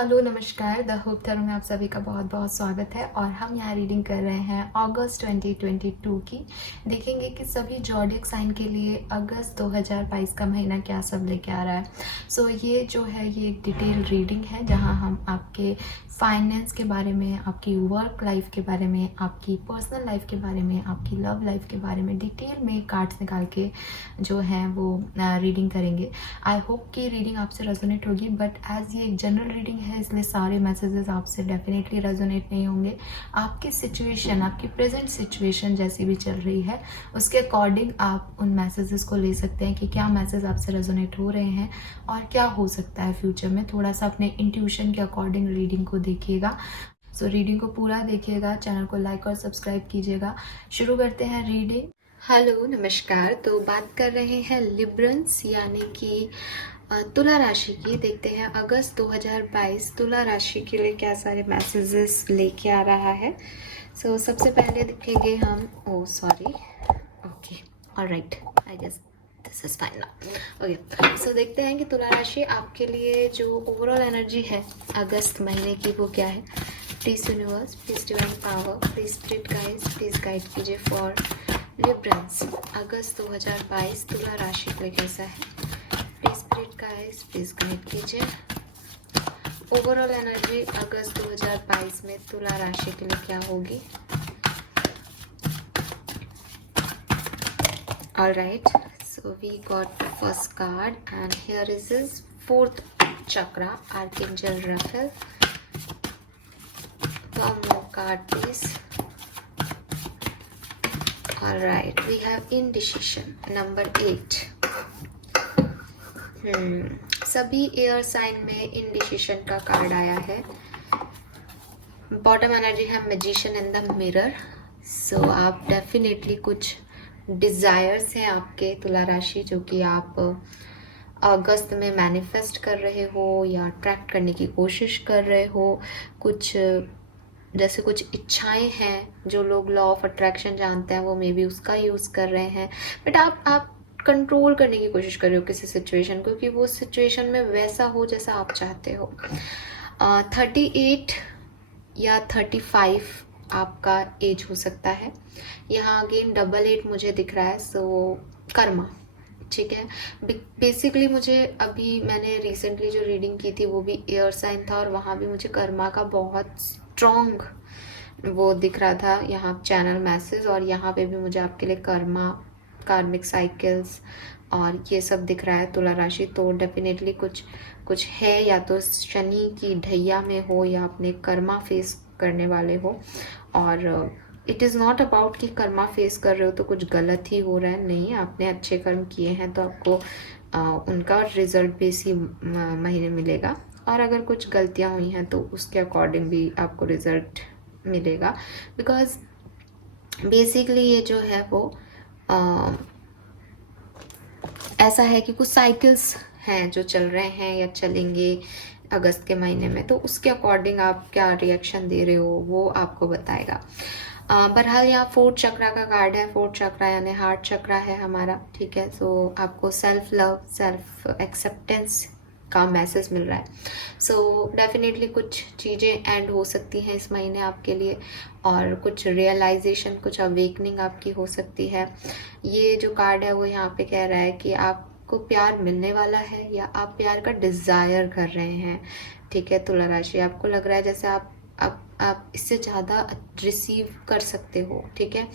Hello नमस्कार, the hope thorough में आप सभी का बहुत बहुत स्वागत है। और हम यहाँ रीडिंग कर रहे हैं अगस्त 2022 की। देखेंगे कि सभी ज़ोडिएक साइन के लिए अगस्त 2022 का महीना क्या सब लेके आ रहा है। सो ये जो है ये एक डिटेल रीडिंग है जहाँ हम आपके फाइनेंस के बारे में, आपकी वर्क लाइफ के बारे में, आपकी पर्सनल लाइफ के बारे में, आपकी लव लाइफ के बारे में डिटेल में कार्ड्स निकाल के जो है वो रीडिंग करेंगे। आई होप कि रीडिंग आपसे रेजोनेट होगी, बट एज ये एक जनरल रीडिंग है इसलिए सारे मैसेजेस आपसे डेफिनेटली रेजोनेट नहीं होंगे। आपकी सिचुएशन, आपकी प्रेजेंट सिचुएशन जैसी भी चल रही है उसके अकॉर्डिंग आप उन मैसेजेस को ले सकते हैं कि क्या मैसेज आपसे रेजोनेट हो रहे हैं और क्या हो सकता है फ्यूचर में। थोड़ा सा अपने इंट्यूशन के अकॉर्डिंग रीडिंग को देखिएगा। सो रीडिंग को पूरा देखिएगा, चैनल को लाइक और सब्सक्राइब कीजिएगा। शुरू करते हैं रीडिंग। हेलो नमस्कार, तो बात कर रहे हैं लिब्रंस यानी कि तुला राशि की। देखते हैं अगस्त 2022 तुला राशि के लिए क्या सारे मैसेजेस लेके आ रहा है। सो सबसे पहले देखेंगे हम, okay alright, I guess this is fine now. Okay, so देखते हैं कि तुला राशि आपके लिए जो ओवरऑल एनर्जी है अगस्त महीने की वो क्या है। Please universe, please divine power, please spirit guides, please guide कीजिए फॉर लिब्रंस अगस्त 2022 तुला राशि के लिए कैसा है। Please spirit guides, please guide कीजिए ओवरऑल एनर्जी अगस्त 2022 में तुला राशि के लिए क्या होगी। Alright, so we got the first card and here is his fourth chakra, Archangel Raphael. One more card please. Alright, we have indecision, number 8. सभी air sign में इंडिसिशन का कार्ड आया है। बॉटम एनर्जी है मैजिशियन इन द मिरर। सो आप definitely कुछ desires हैं आपके तुला राशि जो कि आप अगस्त में मैनिफेस्ट कर रहे हो या अट्रैक्ट करने की कोशिश कर रहे हो। कुछ जैसे कुछ इच्छाएं हैं, जो लोग लॉ ऑफ अट्रैक्शन जानते हैं वो मे बी उसका यूज़ कर रहे हैं, बट आप कंट्रोल करने की कोशिश कर रहे हो किसी सिचुएशन को कि वो सिचुएशन में वैसा हो जैसा आप चाहते हो। 38 या 35 आपका एज हो सकता है। यहाँ अगेन डबल 8 मुझे दिख रहा है, सो कर्मा, ठीक है। बेसिकली मुझे अभी मैंने रिसेंटली जो रीडिंग की थी वो भी एयर साइन था और वहाँ भी मुझे कर्मा का बहुत स्ट्रॉन्ग वो दिख रहा था यहाँ चैनल मैसेज, और यहाँ पे भी मुझे आपके लिए कर्मा, कार्मिक साइकिल्स और ये सब दिख रहा है तुला राशि। तो डेफिनेटली कुछ है, या तो शनि की ढैया में हो या अपने कर्मा फेस करने वाले हो। और इट इज़ नॉट अबाउट कि कर्मा फेस कर रहे हो तो कुछ गलत ही हो रहा है, नहीं, आपने अच्छे कर्म किए हैं तो आपको उनका रिजल्ट भी इसी महीने मिलेगा। और अगर कुछ गलतियां हुई हैं तो उसके अकॉर्डिंग भी आपको रिजल्ट मिलेगा। बिकॉज बेसिकली ये जो है वो ऐसा है कि कुछ साइकिल्स हैं जो चल रहे हैं या चलेंगे अगस्त के महीने में, तो उसके अकॉर्डिंग आप क्या रिएक्शन दे रहे हो वो आपको बताएगा। बहरहाल यहाँ 4th चक्रा का कार्ड है। 4th चक्रा यानी हार्ट चक्रा है हमारा, ठीक है। सो आपको सेल्फ लव, सेल्फ एक्सेप्टेंस का मैसेज मिल रहा है। सो डेफिनेटली कुछ चीज़ें एंड हो सकती हैं इस महीने आपके लिए, और कुछ रियलाइजेशन, कुछ अवेकनिंग आपकी हो सकती है। ये जो कार्ड है वो यहाँ पे कह रहा है कि आपको प्यार मिलने वाला है या आप प्यार का डिज़ायर कर रहे हैं, ठीक है। तुला राशि, आपको लग रहा है जैसे आप इससे ज़्यादा रिसीव कर सकते हो, ठीक है।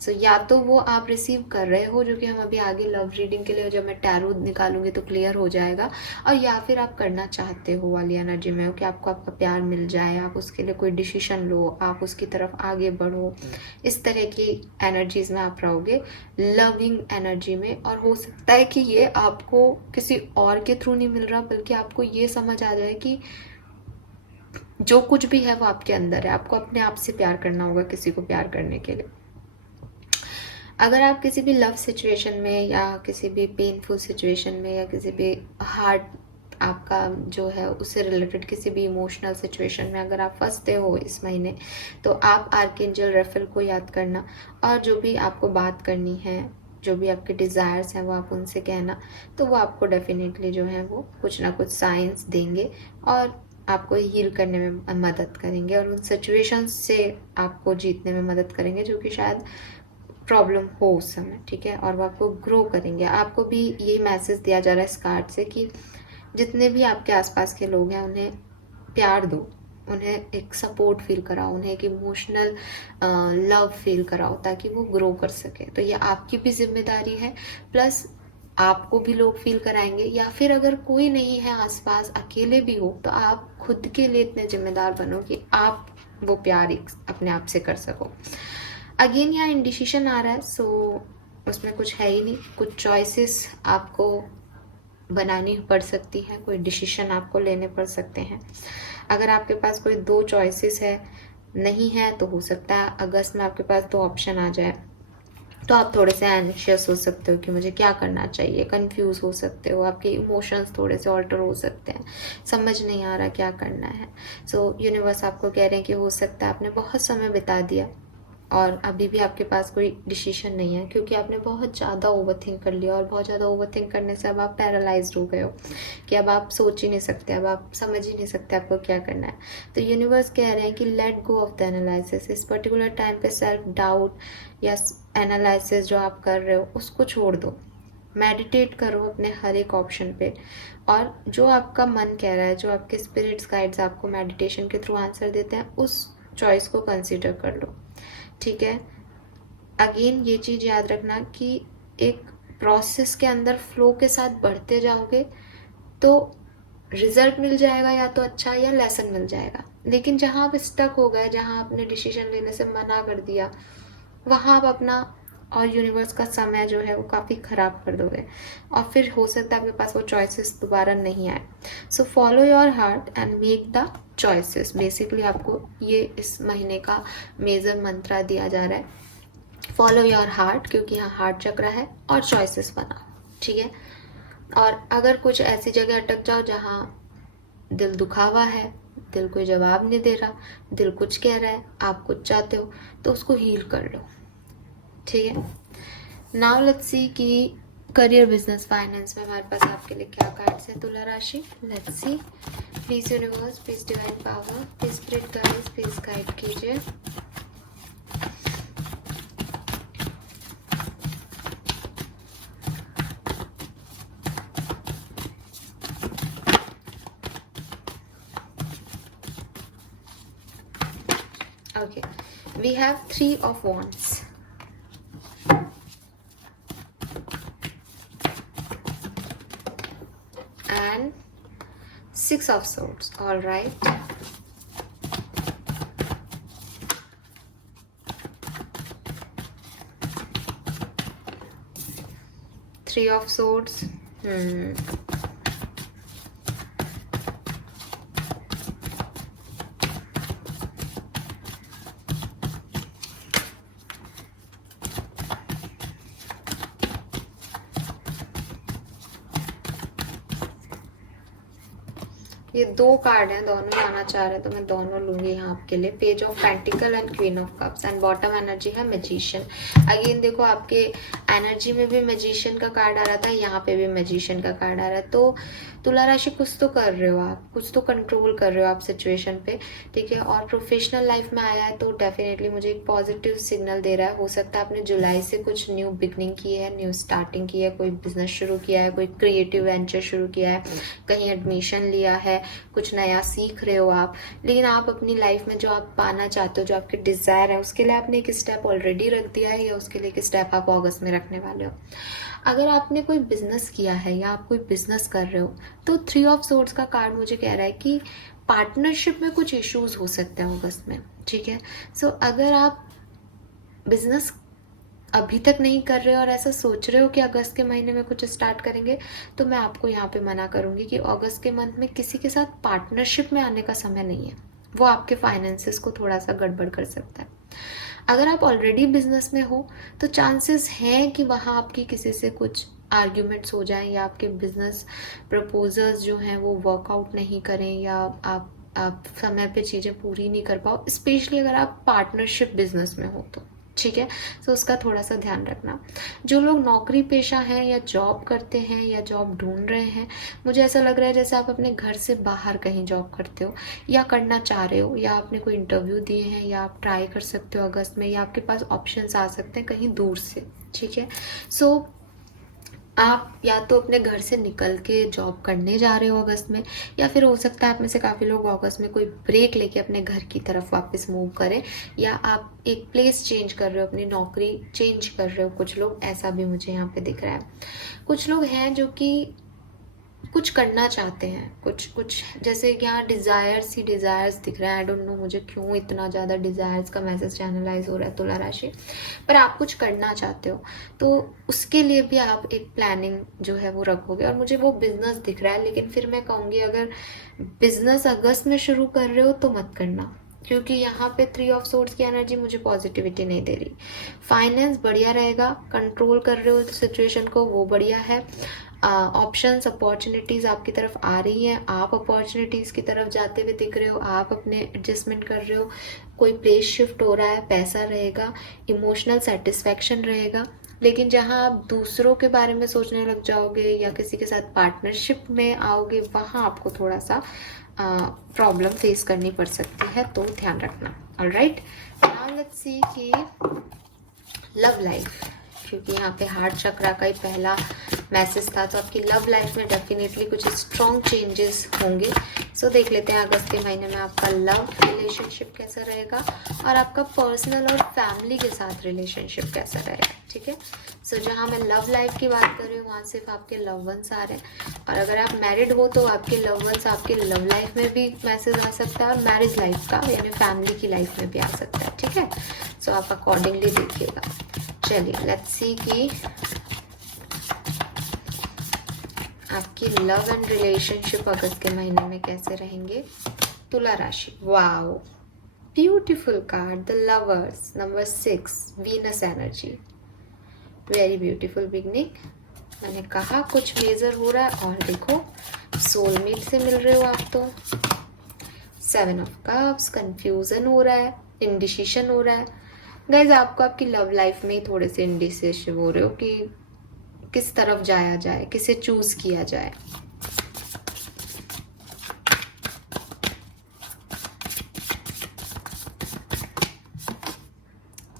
सो या तो वो आप रिसीव कर रहे हो, जो कि हम अभी आगे लव रीडिंग के लिए जब मैं टैरो निकालूंगी तो क्लियर हो जाएगा, और या फिर आप करना चाहते हो वाली एनर्जी में हो कि आपको आपका प्यार मिल जाए, आप उसके लिए कोई डिसीजन लो, आप उसकी तरफ आगे बढ़ो। इस तरह की एनर्जीज में आप रहोगे, लविंग एनर्जी में। और हो सकता है कि ये आपको किसी और के थ्रू नहीं मिल रहा, बल्कि आपको ये समझ आ जाए कि जो कुछ भी है वो आपके अंदर है, आपको अपने आप से प्यार करना होगा किसी को प्यार करने के लिए। अगर आप किसी भी लव सिचुएशन में या किसी भी पेनफुल सिचुएशन में या किसी भी हार्ट आपका जो है उससे रिलेटेड किसी भी इमोशनल सिचुएशन में अगर आप फंसते हो इस महीने, तो आप आर्कएंजल राफेल को याद करना, और जो भी आपको बात करनी है, जो भी आपके डिज़ायर्स हैं वो आप उनसे कहना, तो वो आपको डेफिनेटली जो है वो कुछ ना कुछ साइंस देंगे और आपको हील करने में मदद करेंगे और उन सिचुएशंस से आपको जीतने में मदद करेंगे जो कि शायद प्रॉब्लम हो उस समय, ठीक है। और वो आपको ग्रो करेंगे। आपको भी ये मैसेज दिया जा रहा है इस कार्ड से कि जितने भी आपके आसपास के लोग हैं उन्हें प्यार दो, उन्हें एक सपोर्ट फील कराओ, उन्हें एक इमोशनल लव फील कराओ ताकि वो ग्रो कर सके। तो ये आपकी भी जिम्मेदारी है, प्लस आपको भी लोग फील कराएंगे। या फिर अगर कोई नहीं है आसपास, अकेले भी हो, तो आप खुद के लिए इतने जिम्मेदार बनो कि आप वो प्यार अपने आप से कर सको। अगेन यहाँ इंडिसीजन आ रहा है, सो उसमें कुछ है ही नहीं। कुछ चॉइसेस आपको बनानी पड़ सकती है, कोई डिसीजन आपको लेने पड़ सकते हैं। अगर आपके पास कोई 2 चॉइसेस है नहीं है तो हो सकता है अगस्त में आपके पास 2 ऑप्शन आ जाए, तो आप थोड़े से एंशियस हो सकते हो कि मुझे क्या करना चाहिए, कंफ्यूज हो सकते हो, आपके इमोशंस थोड़े से ऑल्टर हो सकते हैं, समझ नहीं आ रहा क्या करना है। सो यूनिवर्स आपको कह रहे हैं कि हो सकता है आपने बहुत समय बिता दिया और अभी भी आपके पास कोई डिसीजन नहीं है, क्योंकि आपने बहुत ज़्यादा ओवरथिंक कर लिया और बहुत ज़्यादा ओवरथिंक करने से अब आप पैरालाइज्ड हो गए हो कि अब आप सोच ही नहीं सकते, अब आप समझ ही नहीं सकते आपको क्या करना है। तो यूनिवर्स कह रहे हैं कि let go of the analysis. इस पर्टिकुलर टाइम पे सेल्फ डाउट या एनालिसिस जो आप कर रहे हो उसको छोड़ दो, मेडिटेट करो अपने हर एक ऑप्शन पे, और जो आपका मन कह रहा है, जो आपके स्पिरिट्स गाइड्स आपको मेडिटेशन के थ्रू आंसर देते हैं, उस चॉइस को कंसीडर कर लो, ठीक है। अगेन ये चीज़ याद रखना कि एक प्रोसेस के अंदर फ्लो के साथ बढ़ते जाओगे तो रिजल्ट मिल जाएगा, या तो अच्छा या लेसन मिल जाएगा। लेकिन जहाँ आप स्टक हो गए, जहाँ आपने डिसीजन लेने से मना कर दिया, वहाँ आप अपना और यूनिवर्स का समय जो है वो काफ़ी ख़राब कर दोगे और फिर हो सकता है आपके पास वो चॉइसेस दोबारा नहीं आए। So follow your heart and make the choices. Basically आपको ये इस महीने का मेजर मंत्रा दिया जा रहा है, फॉलो योर हार्ट, क्योंकि यहाँ हार्ट चक्र है, और चॉइसेस बनाओ, ठीक है। और अगर कुछ ऐसी जगह अटक जाओ जहाँ दिल दुखा हुआ है, दिल कोई जवाब नहीं दे रहा, दिल कुछ कह रहा है, आप कुछ चाहते हो, तो उसको हील कर लो, ठीक है। नाउ लेट्स सी कि करियर, बिजनेस, फाइनेंस में हमारे पास आपके लिए क्या कार्ड्स हैं तुला राशि। Let's see. Please universe, please divine power, please spirit guides, please guide कीजिए। Okay, we have 3 of Wands. And 6 of Swords. All right. Three of Swords. ये 2 कार्ड हैं, दोनों लाना चाह रहे हैं तो मैं दोनों लूंगी यहाँ आपके लिए। Page of pentacle and queen of cups, and bottom energy है मैजिशियन। अगेन देखो, आपके एनर्जी में भी मैजिशियन का कार्ड आ रहा था, यहाँ पे भी मैजिशियन का कार्ड आ रहा है। तो तुला राशि कुछ तो कर रहे हो आप, कुछ तो कंट्रोल कर रहे हो आप सिचुएशन पे, ठीक है। और प्रोफेशनल लाइफ में आया है तो डेफिनेटली मुझे एक पॉजिटिव सिग्नल दे रहा है। हो सकता है आपने जुलाई से कुछ न्यू बिगनिंग की है, न्यू स्टार्टिंग की है, कोई बिजनेस शुरू किया है, कोई क्रिएटिव वेंचर शुरू किया है, कहीं एडमिशन लिया है, कुछ नया सीख रहे हो आप। लेकिन आप अपनी लाइफ में जो आप पाना चाहते हो, जो आपके डिजायर है, उसके लिए आपने एक स्टेप ऑलरेडी रख दिया है, या उसके लिए एक स्टेप आप अगस्त में रखने वाले हो। अगर आपने कोई बिजनेस किया है या आप कोई बिजनेस कर रहे हो, तो 3 ऑफ सोर्ड्स का कार्ड मुझे कह रहा है कि पार्टनरशिप में कुछ इश्यूज हो सकते हैं अगस्त में, ठीक है। सो अगर आप बिजनेस अभी तक नहीं कर रहे हो और ऐसा सोच रहे हो कि अगस्त के महीने में कुछ स्टार्ट करेंगे, तो मैं आपको यहाँ पे मना करूँगी कि अगस्त के मंथ में किसी के साथ पार्टनरशिप में आने का समय नहीं है। वो आपके फाइनेंसेस को थोड़ा सा गड़बड़ कर सकता है। अगर आप ऑलरेडी बिजनेस में हो तो चांसेस हैं कि वहाँ आपकी किसी से कुछ आर्ग्यूमेंट्स हो जाएं, या आपके बिजनेस प्रपोजल्स जो हैं वो वर्कआउट नहीं करें, या आप समय पे चीज़ें पूरी नहीं कर पाओ, स्पेशली अगर आप पार्टनरशिप बिजनेस में हो तो, ठीक है। तो उसका थोड़ा सा ध्यान रखना। जो लोग नौकरी पेशा हैं या जॉब करते हैं या जॉब ढूंढ रहे हैं, मुझे ऐसा लग रहा है जैसे आप अपने घर से बाहर कहीं जॉब करते हो या करना चाह रहे हो, या आपने कोई इंटरव्यू दिए हैं, या आप ट्राई कर सकते हो अगस्त में, या आपके पास ऑप्शंस आ सकते हैं कहीं दूर से, ठीक है। सो आप या तो अपने घर से निकल के जॉब करने जा रहे हो अगस्त में, या फिर हो सकता है आप में से काफ़ी लोग अगस्त में कोई ब्रेक लेके अपने घर की तरफ वापस मूव करें, या आप एक प्लेस चेंज कर रहे हो, अपनी नौकरी चेंज कर रहे हो। कुछ लोग, ऐसा भी मुझे यहाँ पे दिख रहा है। कुछ लोग हैं जो कि कुछ करना चाहते हैं, कुछ जैसे यहाँ डिज़ायर्स ही डिज़ायर्स दिख रहा है। आई डोंट नो मुझे क्यों इतना ज़्यादा डिज़ायर्स का मैसेज चैनलाइज हो रहा है तुला राशि, पर आप कुछ करना चाहते हो तो उसके लिए भी आप एक प्लानिंग जो है वो रखोगे। और मुझे वो बिजनेस दिख रहा है, लेकिन फिर मैं कहूँगी अगर बिजनेस अगस्त में शुरू कर रहे हो तो मत करना, क्योंकि यहाँ पे 3 ऑफ सोर्ड्स की एनर्जी मुझे पॉजिटिविटी नहीं दे रही। फाइनेंस बढ़िया रहेगा, कंट्रोल कर रहे हो सिचुएशन को, वो बढ़िया है। ऑप्शंस अपॉर्चुनिटीज़ आपकी तरफ आ रही हैं, आप अपॉर्चुनिटीज़ की तरफ जाते हुए दिख रहे हो, आप अपने एडजस्टमेंट कर रहे हो, कोई प्लेस शिफ्ट हो रहा है, पैसा रहेगा, इमोशनल सेटिस्फैक्शन रहेगा। लेकिन जहाँ आप दूसरों के बारे में सोचने लग जाओगे या किसी के साथ पार्टनरशिप में आओगे, वहाँ आपको थोड़ा सा प्रॉब्लम फेस करनी पड़ सकती है, तो ध्यान रखना। ऑलराइट, नाउ लेट्स सी कि लव लाइफ, क्योंकि यहाँ पे हार्ट चक्रा का ही पहला मैसेज था, तो आपकी लव लाइफ में डेफिनेटली कुछ स्ट्रॉन्ग चेंजेस होंगे। सो देख लेते हैं अगस्त के महीने में आपका लव रिलेशनशिप कैसा रहेगा और आपका पर्सनल और फैमिली के साथ रिलेशनशिप कैसा रहेगा, ठीक है। सो जहाँ मैं लव लाइफ की बात कर रही हूँ वहाँ सिर्फ आपके लव वंस आ रहे हैं, और अगर आप मैरिड हो तो आपके लव वंस आपके लव लाइफ में भी मैसेज आ सकता है, और मैरिज लाइफ का यानी फैमिली की लाइफ में भी आ सकता है, ठीक है। सो आप अकॉर्डिंगली देखिएगा। चलिए लेट्स सी कि आपकी लव एंड रिलेशनशिप अगस्त के महीने में कैसे रहेंगे। तुला राशि, wow beautiful card, the lovers, number 6, Venus energy, very beautiful beginning. मैंने कहा कुछ मेजर हो रहा है, और देखो सोलमेट से मिल रहे हो आप तो। 7 ऑफ कप्स, कंफ्यूजन हो रहा है, इंडिसिशन हो रहा है गाइज, आपको आपकी लव लाइफ में ही थोड़े से इंडिसिशन हो रहे हो कि किस तरफ जाया जाए, किसे चूज किया जाए।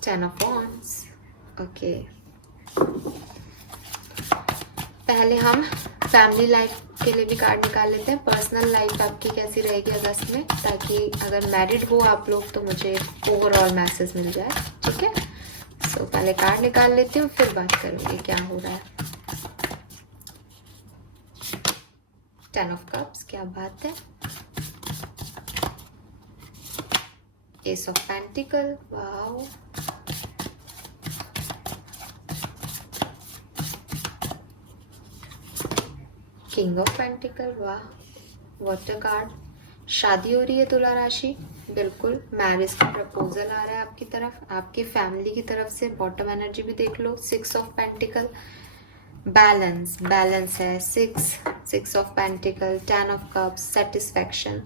Ten of wands, okay. पहले हम फैमिली लाइफ के लिए भी कार्ड निकाल लेते हैं। पर्सनल लाइफ आपकी कैसी रहेगी अगस्त में, ताकि अगर मैरिड हो आप लोग तो मुझे ओवरऑल मैसेज मिल जाए, ठीक है। सो पहले कार्ड निकाल लेती हूँ, फिर बात करूँगी क्या हो रहा है। 10 ऑफ कप्स, क्या बात है। S of pentacle, wow. King of pentacle, वाह व्हाट अ कार्ड। शादी हो रही है तुला राशि, बिल्कुल मैरिज का प्रपोजल आ रहा है आपकी तरफ, आपकी फैमिली की तरफ से। बॉटम एनर्जी भी देख लो, 6 ऑफ पेंटिकल, बैलेंस, बैलेंस है। 6 of pentacle, 10 of cups, satisfaction.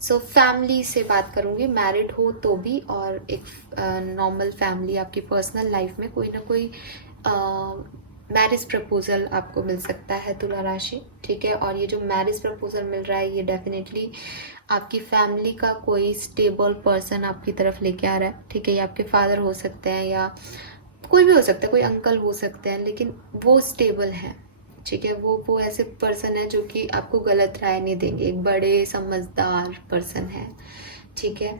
So family से बात करूंगी, मैरिड हो तो भी, और एक नॉर्मल फैमिली आपकी पर्सनल लाइफ में कोई ना कोई मैरिज प्रपोजल आपको मिल सकता है तुला राशि, ठीक है। और ये जो मैरिज प्रपोजल मिल रहा है ये डेफिनेटली आपकी फैमिली का कोई स्टेबल पर्सन आपकी तरफ लेके आ रहा है, ठीक है। ये आपके फादर हो सकते हैं या कोई भी हो सकता है, कोई अंकल हो सकते हैं, लेकिन वो स्टेबल है, ठीक है। वो ऐसे पर्सन है जो कि आपको गलत राय नहीं देंगे, एक बड़े समझदार पर्सन है, ठीक है।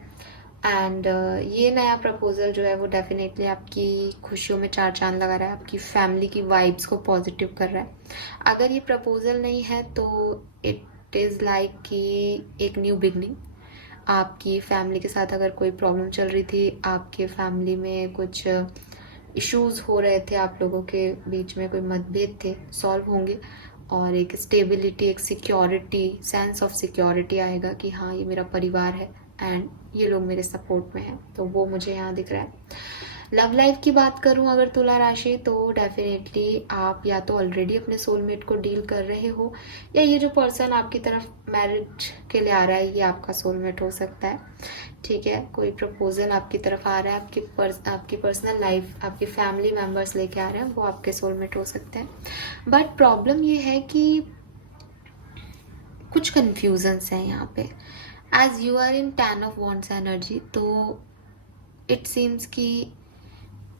एंड ये नया प्रपोजल जो है वो डेफिनेटली आपकी खुशियों में 4 चांद लगा रहा है, आपकी फैमिली की वाइब्स को पॉजिटिव कर रहा है। अगर ये प्रपोजल नहीं है तो इट इज़ लाइक कि एक न्यू बिगनिंग। आपकी फैमिली के साथ अगर कोई प्रॉब्लम चल रही थी, आपके फैमिली में कुछ इश्यूज हो रहे थे, आप लोगों के बीच में कोई मतभेद थे, सॉल्व होंगे, और एक स्टेबिलिटी, एक सिक्योरिटी, सेंस ऑफ सिक्योरिटी आएगा कि हाँ ये मेरा परिवार है एंड ये लोग मेरे सपोर्ट में हैं, तो वो मुझे यहाँ दिख रहा है। लव लाइफ की बात करूं अगर तुला राशि, तो डेफिनेटली आप या तो ऑलरेडी अपने सोलमेट को डील कर रहे हो, या ये जो पर्सन आपकी तरफ मैरिज के लिए आ रहा है ये आपका सोलमेट हो सकता है। ठीक है, कोई प्रपोजल आपकी तरफ आ रहा है, आपकी पर्सनल लाइफ, आपकी फैमिली मेम्बर्स लेके आ रहे हैं, वो आपके सोलमेट हो सकते हैं। बट प्रॉब्लम ये है कि कुछ कन्फ्यूजन्स हैं यहाँ पे। As you are in 10 of wands energy, तो इट सीम्स कि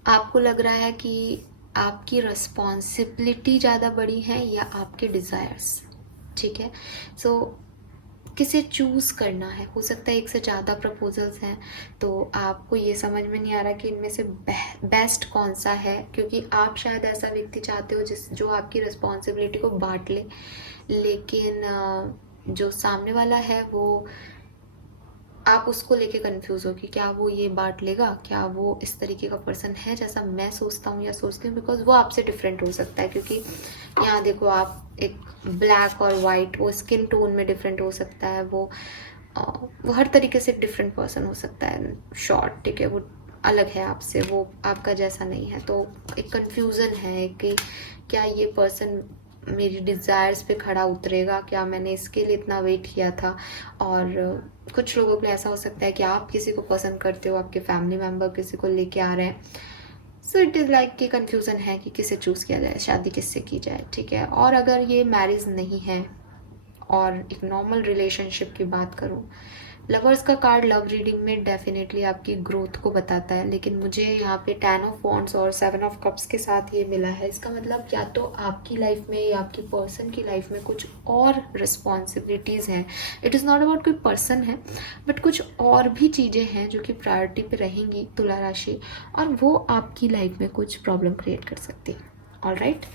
आपको लग रहा है कि आपकी रिस्पॉन्सिबिलिटी ज़्यादा बड़ी है या आपके डिज़ायर्स। ठीक है, सो किसे चूज़ करना है। हो सकता है एक से ज़्यादा प्रपोजल्स हैं, तो आपको ये समझ में नहीं आ रहा कि इनमें से बेस्ट कौन सा है, क्योंकि आप शायद ऐसा व्यक्ति चाहते हो जो आपकी रिस्पॉन्सिबिलिटी को बांट ले, लेकिन जो सामने वाला है वो आप उसको लेके कंफ्यूज हो कि क्या वो ये बांट लेगा, क्या वो इस तरीके का पर्सन है जैसा मैं सोचता हूँ या सोचती हूँ, बिकॉज वो आपसे डिफरेंट हो सकता है। क्योंकि यहाँ देखो, आप एक ब्लैक और वाइट, वो स्किन टोन में डिफरेंट हो सकता है, वो हर तरीके से एक डिफरेंट पर्सन हो सकता है। शॉर्ट, ठीक है, वो अलग है आपसे, वो आपका जैसा नहीं है। तो एक कन्फ्यूज़न है कि क्या ये पर्सन मेरी डिज़ायर्स पे खड़ा उतरेगा, क्या मैंने इसके लिए इतना वेट किया था। और कुछ लोगों के लिए ऐसा हो सकता है कि आप किसी को पसंद करते हो, आपके फैमिली मेम्बर किसी को लेके आ रहे हैं। सो इट इज़ लाइक कि कन्फ्यूज़न है कि किसे चूज़ किया जाए, शादी किससे की जाए। ठीक है, और अगर ये मैरिज नहीं है और एक नॉर्मल रिलेशनशिप की बात करूँ, लवर्स का कार्ड लव रीडिंग में डेफिनेटली आपकी ग्रोथ को बताता है, लेकिन मुझे यहाँ पे 10 ऑफ वॉन्ड्स और 7 ऑफ कप्स के साथ ये मिला है। इसका मतलब या तो आपकी लाइफ में या आपकी पर्सन की लाइफ में कुछ और रिस्पॉन्सिबिलिटीज़ हैं। इट इज़ नॉट अबाउट कोई पर्सन है, बट कुछ और भी चीज़ें हैं जो कि प्रायोरिटी पे रहेंगी तुला राशि, और वो आपकी लाइफ में कुछ प्रॉब्लम क्रिएट कर सकती है। Alright,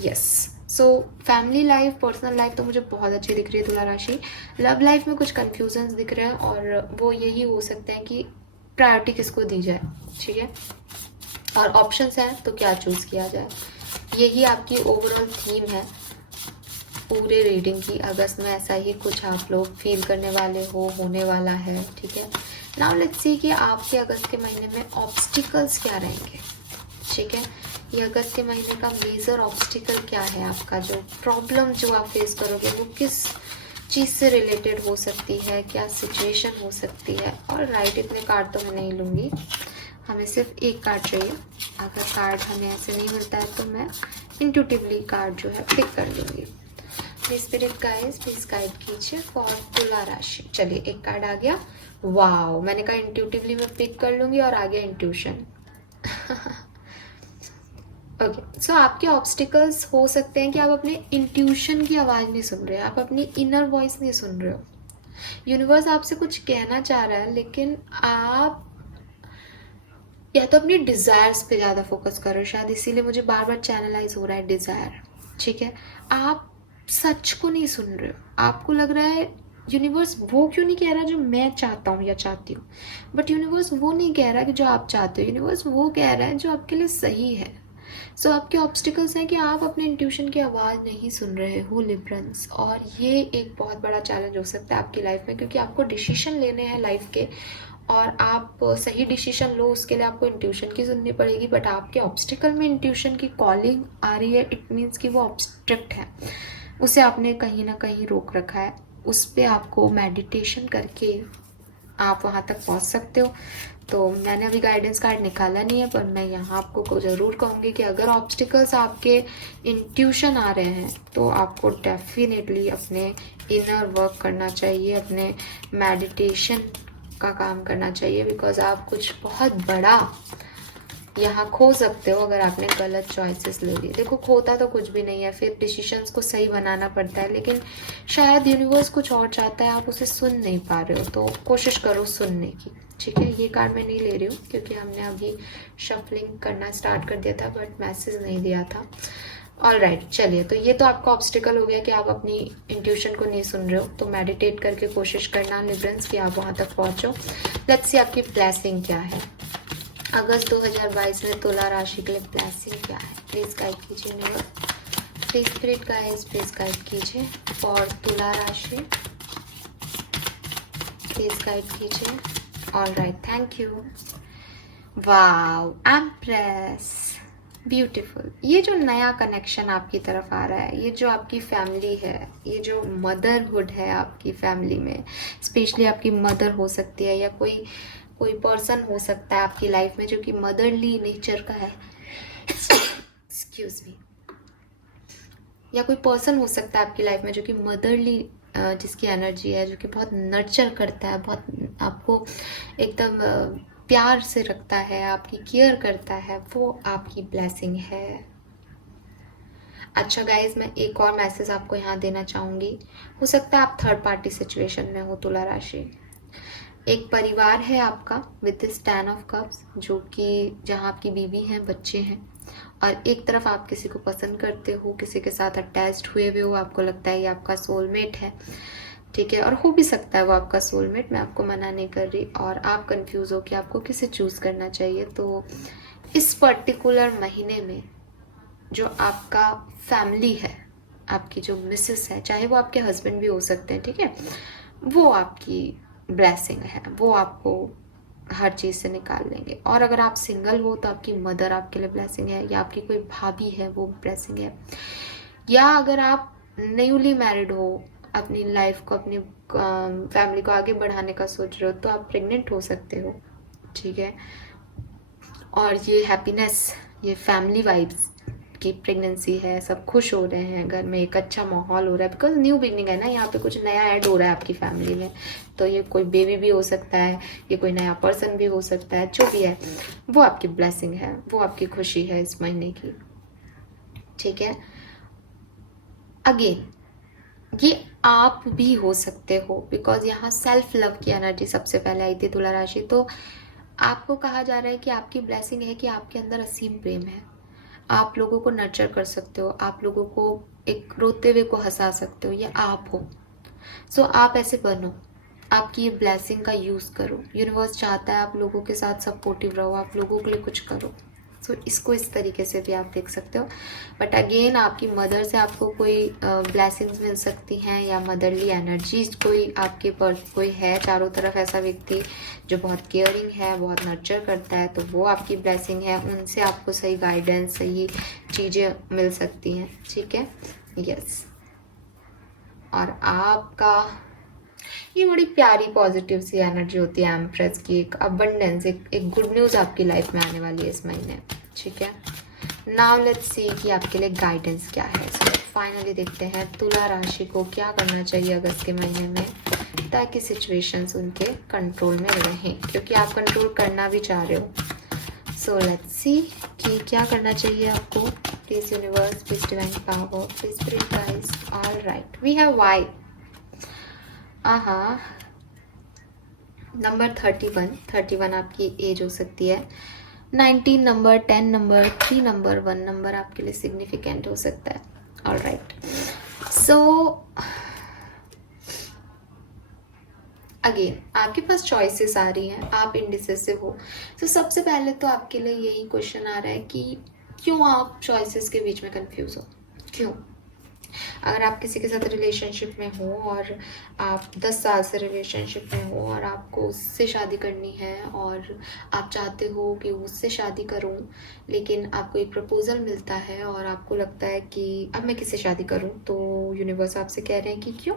yes. So family life, personal life तो मुझे बहुत अच्छी दिख रही है तुला राशि। लव लाइफ में कुछ कन्फ्यूजन्स दिख रहे हैं, और वो यही हो सकते हैं कि प्रायोरिटी किसको दी जाए। ठीक है, और ऑप्शंस हैं तो क्या चूज़ किया जाए, यही आपकी ओवरऑल थीम है पूरे रीडिंग की। अगस्त में ऐसा ही कुछ आप लोग फील करने वाले हो, होने वाला है। ठीक है, नाउ लेट्स सी कि आपके अगस्त के महीने में ऑब्स्टिकल्स क्या रहेंगे। ठीक है, ये अगस्त के महीने का मेजर ऑब्स्टिकल क्या है, आपका जो प्रॉब्लम जो आप फेस करोगे वो किस चीज़ से रिलेटेड हो सकती है, क्या सिचुएशन हो सकती है। और राइट, इतने कार्ड तो मैं नहीं लूँगी, हमें सिर्फ एक कार्ड चाहिए। अगर कार्ड हमें ऐसे नहीं मिलता है तो मैं इंट्यूटिवली कार्ड जो है पिक कर लूँगी। Please spirit guys, please guide कीजिए फॉर तुला राशि। चलिए, एक कार्ड आ गया। वाओ, मैंने कहा इंट्यूटिवली मैं पिक कर लूँगी और आ गया इंट्यूशन। ओके, सो आपके ऑब्स्टिकल्स हो सकते हैं कि आप अपने इंट्यूशन की आवाज़ नहीं सुन रहे हो, आप अपनी इनर वॉइस नहीं सुन रहे हो। यूनिवर्स आपसे कुछ कहना चाह रहा है, लेकिन आप या तो अपनी डिज़ायर्स पे ज़्यादा फोकस कर रहे हो, शायद इसीलिए मुझे बार बार चैनलाइज हो रहा है डिज़ायर। ठीक है, आप सच को नहीं सुन रहे हो। आपको लग रहा है यूनिवर्स वो क्यों नहीं कह रहा जो मैं चाहता हूँ या चाहती हूँ, बट यूनिवर्स वो नहीं कह रहा कि जो आप चाहते हो, यूनिवर्स वो कह रहा है जो आपके लिए सही है। सो आपके ऑब्स्टिकल्स हैं कि आप अपने इंट्यूशन की आवाज़ नहीं सुन रहे हो लिब्रंस, और ये एक बहुत बड़ा चैलेंज हो सकता है आपकी लाइफ में, क्योंकि आपको डिसीजन लेने हैं लाइफ के, और आप सही डिसीजन लो उसके लिए आपको इंट्यूशन की सुननी पड़ेगी। बट आपके ऑब्स्टिकल में इंट्यूशन की कॉलिंग आ रही है, इट मीन्स कि वो ऑब्स्ट्रक्ट है, उसे आपने कहीं ना कहीं रोक रखा है। उस पर आपको मेडिटेशन करके आप वहाँ तक पहुँच सकते हो। तो मैंने अभी गाइडेंस कार्ड निकाला नहीं है, पर मैं यहाँ आपको ज़रूर कहूँगी कि अगर ऑब्स्टिकल्स आपके इंट्यूशन आ रहे हैं तो आपको डेफिनेटली अपने इनर वर्क करना चाहिए, अपने मेडिटेशन का काम करना चाहिए, बिकॉज आप कुछ बहुत बड़ा यहाँ खो सकते हो अगर आपने गलत चॉइसेस ले ली। देखो, खोता तो कुछ भी नहीं है, फिर डिसीजंस को सही बनाना पड़ता है, लेकिन शायद यूनिवर्स कुछ और चाहता है, आप उसे सुन नहीं पा रहे हो, तो कोशिश करो सुनने की। ठीक है, ये कार्ड मैं नहीं ले रही हूँ क्योंकि हमने अभी शफलिंग करना स्टार्ट कर दिया था, बट मैसेज नहीं दिया था। ऑलराइट, चलिए, तो ये तो आपका ऑब्स्टिकल हो गया कि आप अपनी इंट्यूशन को नहीं सुन रहे हो, तो मेडिटेट करके कोशिश करना लिब्रंस कि आप वहाँ तक पहुँचो। लेट्स सी आपकी ब्लेसिंग क्या है अगस्त 2022 में तुला राशि के लिए। ब्लेसिंग क्या है, प्लीज गाइड कीजिए मेरे, please spirit guys, please guide कीजिए फॉर तुला राशि, प्लीज गाइड कीजिए। Alright, thank you. Wow, empress, beautiful. ये जो नया कनेक्शन आपकी तरफ आ रहा है, ये जो आपकी फैमिली है, ये जो मदरहुड है आपकी फैमिली में, स्पेशली आपकी मदर हो सकती है या कोई कोई पर्सन हो सकता है आपकी लाइफ में जो कि मदरली नेचर का है, एक्सक्यूज मी, या कोई पर्सन हो सकता है आपकी लाइफ में जो कि मदरली जिसकी एनर्जी है, जो कि बहुत नर्चर करता है, बहुत आपको एकदम प्यार से रखता है, आपकी केयर करता है, वो आपकी ब्लेसिंग है। अच्छा गाइज, मैं एक और मैसेज आपको यहाँ देना चाहूँगी। हो सकता है आप थर्ड पार्टी सिचुएशन में हो तुला राशि। एक परिवार है आपका विद दिस 10 ऑफ कप्स, जो कि जहाँ आपकी बीवी हैं, बच्चे हैं, और एक तरफ आप किसी को पसंद करते हो, किसी के साथ अटैच्ड हुए हो, आपको लगता है ये आपका सोलमेट है, ठीक है, और हो भी सकता है वो आपका सोलमेट, मैं आपको मना नहीं कर रही, और आप कंफ्यूज हो कि आपको किसे चूज करना चाहिए। तो इस पर्टिकुलर महीने में जो आपका फैमिली है, आपकी जो मिसेस है, चाहे वो आपके हस्बैंड भी हो सकते हैं, ठीक है, वो आपकी ब्लेसिंग है, वो आपको हर चीज़ से निकाल लेंगे। और अगर आप सिंगल हो तो आपकी मदर आपके लिए ब्लेसिंग है, या आपकी कोई भाभी है वो ब्लेसिंग है, या अगर आप न्यूली मैरिड हो, अपनी लाइफ को, अपनी फैमिली को आगे बढ़ाने का सोच रहे हो, तो आप प्रेग्नेंट हो सकते हो, ठीक है। और ये हैप्पीनेस, ये फैमिली वाइब्स की प्रेगनेंसी है, सब खुश हो रहे हैं, घर में एक अच्छा माहौल हो रहा है, बिकॉज न्यू बिगनिंग है ना, यहाँ पे कुछ नया ऐड हो रहा है आपकी फैमिली में। तो ये कोई बेबी भी हो सकता है, ये कोई नया पर्सन भी हो सकता है, जो भी है वो आपकी ब्लेसिंग है, वो आपकी खुशी है इस महीने की, ठीक है। अगेन ये आप भी हो सकते हो, बिकॉज यहाँ सेल्फ लव की एनर्जी सबसे पहले आई थी तुला राशि। तो आपको कहा जा रहा है कि आपकी ब्लेसिंग है कि आपके अंदर असीम प्रेम है, आप लोगों को नर्चर कर सकते हो, आप लोगों को एक रोते हुए को हंसा सकते हो, ये आप हो। सो आप ऐसे बनो, आपकी ये ब्लेसिंग का यूज़ करो। यूनिवर्स चाहता है आप लोगों के साथ सपोर्टिव रहो, आप लोगों के लिए कुछ करो। सो इसको इस तरीके से भी आप देख सकते हो। बट अगेन आपकी मदर से आपको कोई ब्लेसिंग्स मिल सकती हैं, या मदरली एनर्जीज कोई आपके पर्स कोई है चारों तरफ ऐसा व्यक्ति जो बहुत केयरिंग है, बहुत नर्चर करता है, तो वो आपकी ब्लेसिंग है। उनसे आपको सही गाइडेंस, सही चीज़ें मिल सकती हैं, ठीक है। यस, और आपका ये बड़ी प्यारी पॉजिटिव सी एनर्जी होती है एम्प्रेस की, एक अबंडेंस, एक गुड न्यूज़ आपकी लाइफ में आने वाली है इस महीने, ठीक है। नाउ लेट्स सी कि आपके लिए गाइडेंस क्या है। सो फाइनली देखते हैं तुला राशि को क्या करना चाहिए अगस्त के महीने में, ताकि सिचुएशंस उनके कंट्रोल में रहें, क्योंकि आप कंट्रोल करना भी चाह रहे हो। सो लेट्स सी कि क्या करना चाहिए आपको। Please universe, please divine power, please spirit guides. All right, we have Y number 31 आपकी एज हो सकती है। 19 नंबर, 10 नंबर, 3 नंबर, 1 नंबर आपके लिए सिग्निफिकेंट हो सकता है। ऑल राइट, सो अगेन आपके पास चॉइसेस आ रही हैं, आप इंडिसिसिव हो। तो सबसे पहले तो आपके लिए यही क्वेश्चन आ रहा है कि क्यों आप चॉइसेस के बीच में कंफ्यूज हो, क्यों। अगर आप किसी के साथ रिलेशनशिप में हो और आप 10 साल से रिलेशनशिप में हो और आपको उससे शादी करनी है और आप चाहते हो कि उससे शादी करूं, लेकिन आपको एक प्रपोजल मिलता है और आपको लगता है कि अब मैं किससे शादी करूं, तो यूनिवर्स आपसे कह रहे हैं कि क्यों,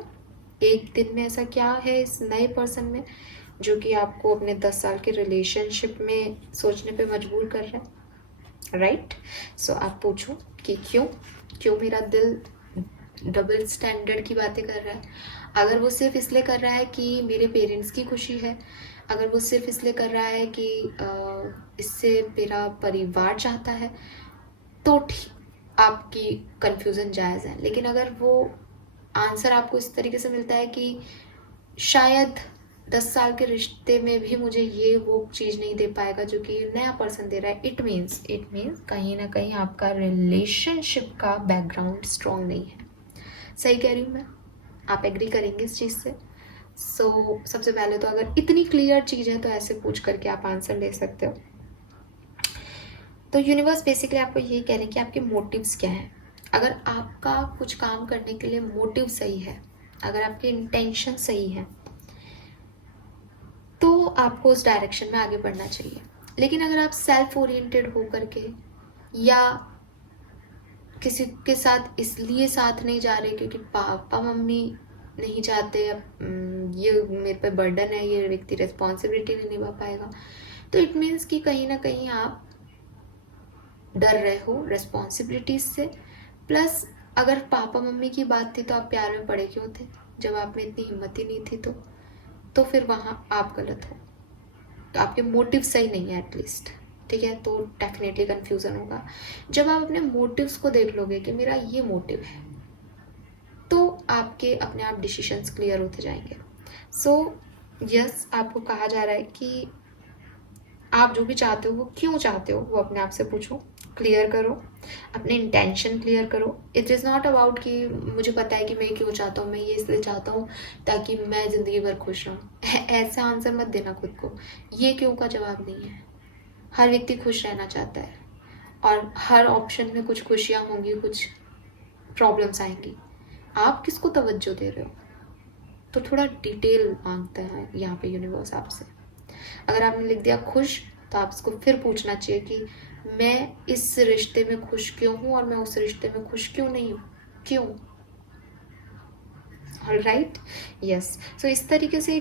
एक दिन में ऐसा क्या है इस नए पर्सन में जो कि आपको अपने 10 साल के रिलेशनशिप में सोचने पे मजबूर कर रहा है, राइट। सो आप पूछो कि क्यों मेरा दिल डबल स्टैंडर्ड की बातें कर रहा है। अगर वो सिर्फ इसलिए कर रहा है कि मेरे पेरेंट्स की खुशी है, अगर वो सिर्फ इसलिए कर रहा है कि इससे मेरा परिवार चाहता है, तो ठीक, आपकी कंफ्यूजन जायज़ है। लेकिन अगर वो आंसर आपको इस तरीके से मिलता है कि शायद 10 साल के रिश्ते में भी मुझे ये वो चीज़ नहीं दे पाएगा जो कि नया पर्सन दे रहा है, इट मीन्स कहीं ना कहीं आपका रिलेशनशिप का बैकग्राउंड स्ट्रॉन्ग नहीं है। सही कह रही हूँ मैं, आप एग्री करेंगे इस चीज़ से। सो सबसे पहले तो अगर इतनी क्लियर चीज़ है तो ऐसे पूछ करके आप आंसर ले सकते हो। तो यूनिवर्स बेसिकली आपको यही कह रहे हैं कि आपके मोटिव्स क्या हैं। अगर आपका कुछ काम करने के लिए मोटिव सही है, अगर आपके इंटेंशन सही है, तो आपको उस डायरेक्शन में आगे बढ़ना चाहिए। लेकिन अगर आप सेल्फ ओरिएंटेड हो करके या किसी के साथ इसलिए साथ नहीं जा रहे क्योंकि पापा मम्मी नहीं चाहते, ये मेरे पे बर्डन है, ये व्यक्ति रिस्पॉन्सिबिलिटी नहीं निभा पाएगा, तो इट मीन्स कि कहीं ना कहीं आप डर रहे हो रिस्पॉन्सिबिलिटीज से। प्लस अगर पापा मम्मी की बात थी तो आप प्यार में पड़े क्यों थे जब आप में इतनी हिम्मत ही नहीं थी? तो फिर वहाँ आप गलत हो, तो आपके मोटिव सही नहीं है एटलीस्ट, ठीक है? तो डेफिनेटली कन्फ्यूज़न होगा। जब आप अपने मोटिव्स को देख लोगे कि मेरा ये मोटिव है, तो आपके अपने आप डिसीजंस क्लियर होते जाएंगे। सो यस, आपको कहा जा रहा है कि आप जो भी चाहते हो वो क्यों चाहते हो वो अपने आप से पूछो, क्लियर करो, अपने इंटेंशन क्लियर करो। इट इज़ नॉट अबाउट कि मुझे पता है कि मैं क्यों चाहता हूँ, मैं ये इसलिए चाहता हूँ ताकि मैं ज़िंदगी भर खुश रहूँ। ऐसा आंसर मत देना खुद को, ये क्यों का जवाब नहीं है। हर व्यक्ति खुश रहना चाहता है और हर ऑप्शन में कुछ खुशियाँ होंगी, कुछ प्रॉब्लम्स आएंगी। आप किसको तवज्जो दे रहे हो? तो थोड़ा डिटेल मांगता है यहाँ पे यूनिवर्स आपसे। अगर आपने लिख दिया खुश, तो आप इसको फिर पूछना चाहिए कि मैं इस रिश्ते में खुश क्यों हूँ और मैं उस रिश्ते में खुश क्यों नहीं हूँ, क्यों? Alright, yes. सो इस तरीके से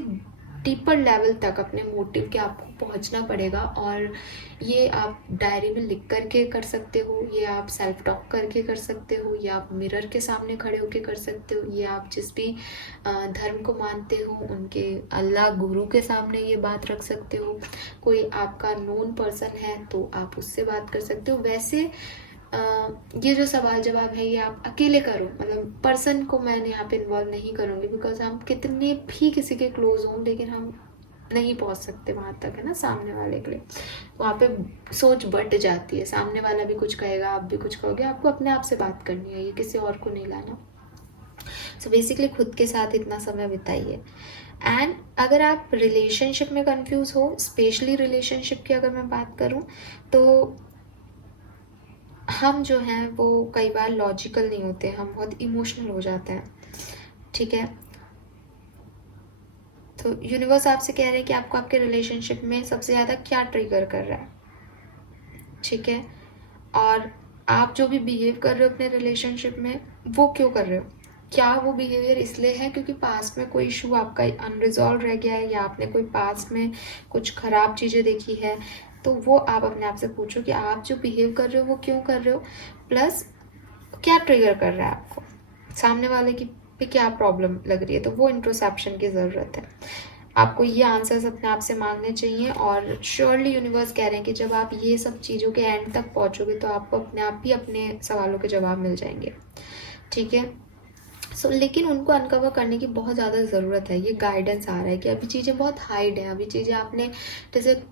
डीपर लेवल तक अपने मोटिव के आपको पहुंचना पड़ेगा। और ये आप डायरी में लिख करके कर सकते हो, ये आप सेल्फ टॉक करके कर सकते हो, या आप मिरर के सामने खड़े होके कर सकते हो, ये आप जिस भी धर्म को मानते हो उनके अल्लाह गुरु के सामने ये बात रख सकते हो। कोई आपका नोन पर्सन है तो आप उससे बात कर सकते हो। वैसे ये जो सवाल जवाब है ये आप अकेले करो, मतलब पर्सन को मैं यहाँ पे इन्वॉल्व नहीं करूँगी, बिकॉज हम कितने भी किसी के क्लोज हों लेकिन हम नहीं पहुँच सकते वहाँ तक, है ना, सामने वाले के लिए। वहाँ पे सोच बट जाती है, सामने वाला भी कुछ कहेगा, आप भी कुछ कहोगे, आपको अपने आप से बात करनी है, ये किसी और को नहीं लाना। सो बेसिकली खुद के साथ इतना समय बिताइए। एंड अगर आप रिलेशनशिप में कंफ्यूज हो, स्पेशली रिलेशनशिप की अगर मैं बात करूँ, तो हम जो हैं वो कई बार लॉजिकल नहीं होते, हम बहुत इमोशनल हो जाते हैं, ठीक है? तो यूनिवर्स आपसे कह रहे हैं कि आपको आपके रिलेशनशिप में सबसे ज़्यादा क्या ट्रिगर कर रहा है, ठीक है? और आप जो भी बिहेव कर रहे हो अपने रिलेशनशिप में वो क्यों कर रहे हो? क्या वो बिहेवियर इसलिए है क्योंकि पास्ट में कोई इशू आपका अनरिजॉल्व रह गया है, या आपने कोई पास्ट में कुछ ख़राब चीज़ें देखी है? तो वो आप अपने आप से पूछो कि आप जो बिहेव कर रहे हो वो क्यों कर रहे हो, प्लस क्या ट्रिगर कर रहा है आपको, सामने वाले की पे क्या प्रॉब्लम लग रही है। तो वो इंट्रोस्पेक्शन की ज़रूरत है। आपको ये आंसर्स अपने आप से मांगने चाहिए, और श्योरली यूनिवर्स कह रहे हैं कि जब आप ये सब चीज़ों के एंड तक पहुँचोगे तो आपको अपने आप ही अपने सवालों के जवाब मिल जाएंगे, ठीक है? सो लेकिन उनको अनकवर करने की बहुत ज़्यादा ज़रूरत है। ये गाइडेंस आ रहा है कि अभी चीज़ें बहुत हाइड हैं, अभी चीज़ें आपने जैसे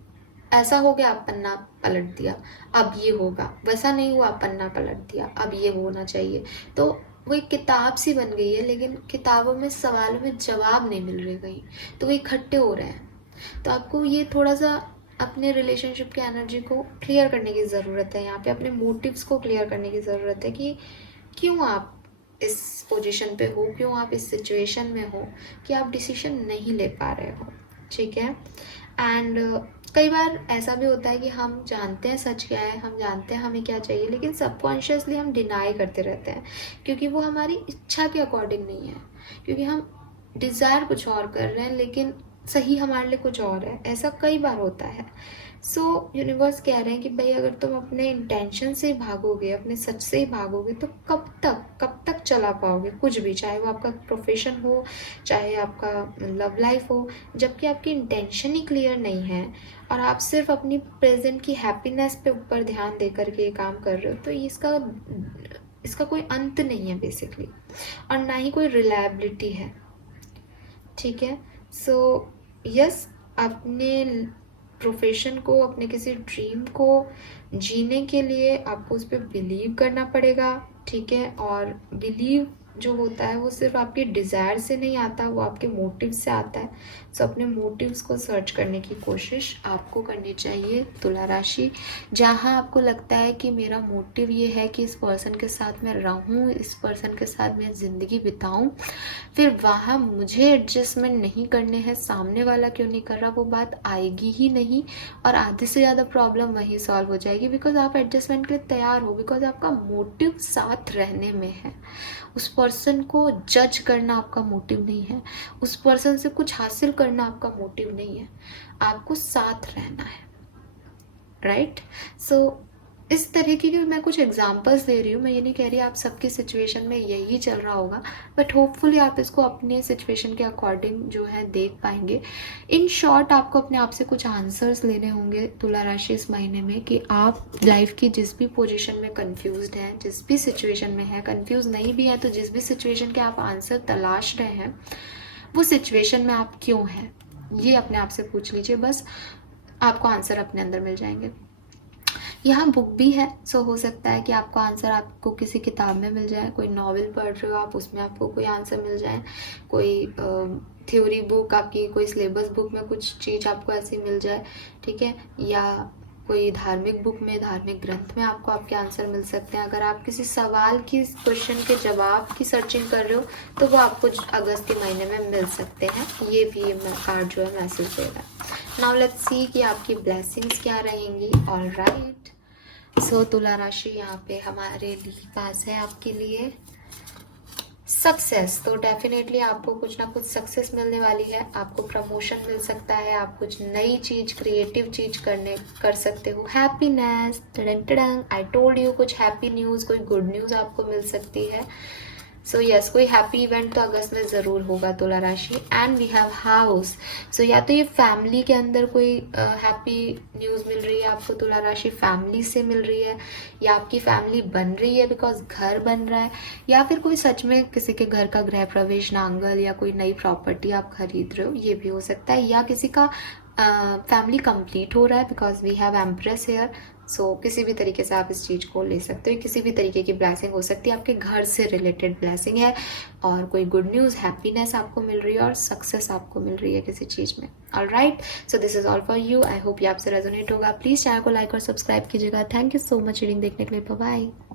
ऐसा हो गया आप पन्ना पलट दिया, अब ये होगा, वैसा नहीं हुआ पन्ना पलट दिया, अब ये होना चाहिए। तो वो एक किताब सी बन गई है, लेकिन किताबों में सवालों में जवाब नहीं मिल रहे कहीं, तो वो इकट्ठे हो रहे हैं। तो आपको ये थोड़ा सा अपने रिलेशनशिप की एनर्जी को क्लियर करने की ज़रूरत है, यहाँ पे अपने मोटिव्स को क्लियर करने की ज़रूरत है कि क्यों आप इस पोजीशन पे हो, क्यों आप इस सिचुएशन में हो कि आप डिसीजन नहीं ले पा रहे हो, ठीक है? एंड कई बार ऐसा भी होता है कि हम जानते हैं सच क्या है, हम जानते हैं हमें क्या चाहिए, लेकिन सबकॉन्शियसली हम डिनाई करते रहते हैं क्योंकि वो हमारी इच्छा के अकॉर्डिंग नहीं है, क्योंकि हम डिज़ायर कुछ और कर रहे हैं लेकिन सही हमारे लिए कुछ और है। ऐसा कई बार होता है। सो यूनिवर्स कह रहे हैं कि भाई अगर तुम अपने इंटेंशन से भागोगे, अपने सच से ही भागोगे, तो कब तक चला पाओगे कुछ भी, चाहे वो आपका प्रोफेशन हो, चाहे आपका लव लाइफ हो, जबकि आपकी इंटेंशन ही क्लियर नहीं है और आप सिर्फ अपनी प्रेजेंट की हैप्पीनेस पे ऊपर ध्यान दे करके ये काम कर रहे हो, तो इसका कोई अंत नहीं है बेसिकली, और ना ही कोई रिलायबिलिटी है, ठीक है? सो यस, अपने प्रोफेशन को, अपने किसी ड्रीम को जीने के लिए आपको उस पर बिलीव करना पड़ेगा, ठीक है? और बिलीव जो होता है वो सिर्फ आपके डिज़ायर से नहीं आता, वो आपके मोटिव से आता है। सो अपने मोटिव्स को सर्च करने की कोशिश आपको करनी चाहिए तुला राशि। जहाँ आपको लगता है कि मेरा मोटिव ये है कि इस पर्सन के साथ मैं रहूँ, इस पर्सन के साथ मैं ज़िंदगी बिताऊँ, फिर वहाँ मुझे एडजस्टमेंट नहीं करने हैं, सामने वाला क्यों नहीं कर रहा, वो बात आएगी ही नहीं। और आधे से ज़्यादा प्रॉब्लम वहीं सॉल्व हो जाएगी, बिकॉज आप एडजस्टमेंट के लिए तैयार हो, बिकॉज आपका मोटिव साथ रहने में है। उस पर्सन को जज करना आपका मोटिव नहीं है, उस पर्सन से कुछ हासिल करना आपका मोटिव नहीं है, आपको साथ रहना है, राइट। सो इस तरह की मैं कुछ एग्जांपल्स दे रही हूँ, मैं ये नहीं कह रही आप सबकी सिचुएशन में यही चल रहा होगा, बट होपफुली आप इसको अपने सिचुएशन के अकॉर्डिंग जो है देख पाएंगे। इन शॉर्ट आपको अपने आप से कुछ आंसर्स लेने होंगे तुला राशि इस महीने में, कि आप लाइफ की जिस भी पोजीशन में कंफ्यूज्ड हैं, जिस भी सिचुएशन में है, कंफ्यूज नहीं भी है तो जिस भी सिचुएशन के आप आंसर तलाश रहे हैं, वो सिचुएशन में आप क्यों हैं, ये अपने आप से पूछ लीजिए, बस आपको आंसर अपने अंदर मिल जाएंगे। यहाँ बुक भी है, सो हो सकता है कि आपको आंसर आपको किसी किताब में मिल जाए, कोई नॉवेल पढ़ रहे हो आप, उसमें आपको कोई आंसर मिल जाए, कोई थ्योरी बुक, आपकी कोई सिलेबस बुक में कुछ चीज़ आपको ऐसी मिल जाए, ठीक है, या कोई धार्मिक बुक में, धार्मिक ग्रंथ में आपको आपके आंसर मिल सकते हैं। अगर आप किसी सवाल की, क्वेश्चन के जवाब की सर्चिंग कर रहे हो तो वो आपको अगस्त के महीने में मिल सकते हैं, ये भी कार्ड जो है मैसेज दे रहा है। नाउ लेट्स सी कि आपकी ब्लेसिंग्स क्या रहेंगी। ऑलराइट, सो तुला राशि यहाँ पे हमारे पास है आपके लिए सक्सेस। तो डेफिनेटली आपको कुछ ना कुछ सक्सेस मिलने वाली है, आपको प्रमोशन मिल सकता है, आप कुछ नई चीज, क्रिएटिव चीज कर सकते हो। हैप्पीनेस, आई टोल्ड यू, कुछ हैप्पी न्यूज, कोई गुड न्यूज आपको मिल सकती है। सो यस, कोई हैप्पी इवेंट तो अगस्त में ज़रूर होगा तुला राशि। एंड वी हैव हाउस, सो या तो ये फैमिली के अंदर कोई हैप्पी न्यूज़ मिल रही है आपको तुला राशि, फैमिली से मिल रही है, या आपकी फैमिली बन रही है बिकॉज घर बन रहा है, या फिर कोई सच में किसी के घर का गृह प्रवेश, नांगल, या कोई नई प्रॉपर्टी आप खरीद रहे हो, ये भी हो सकता है, या किसी का फैमिली कंप्लीट हो रहा है because we have empress here. So किसी भी तरीके से आप इस चीज़ को ले सकते हो, किसी भी तरीके की ब्लेसिंग हो सकती है, आपके घर से रिलेटेड ब्लेसिंग है, और कोई गुड न्यूज़, हैप्पीनेस आपको मिल रही है, और सक्सेस आपको मिल रही है किसी चीज़ में। Alright, so this is all for you. I hope ये आपसे रेजोनेट होगा। प्लीज़ चैनल को लाइक और सब्सक्राइब कीजिएगा। Thank you so much reading देखने के लिए। Bye bye.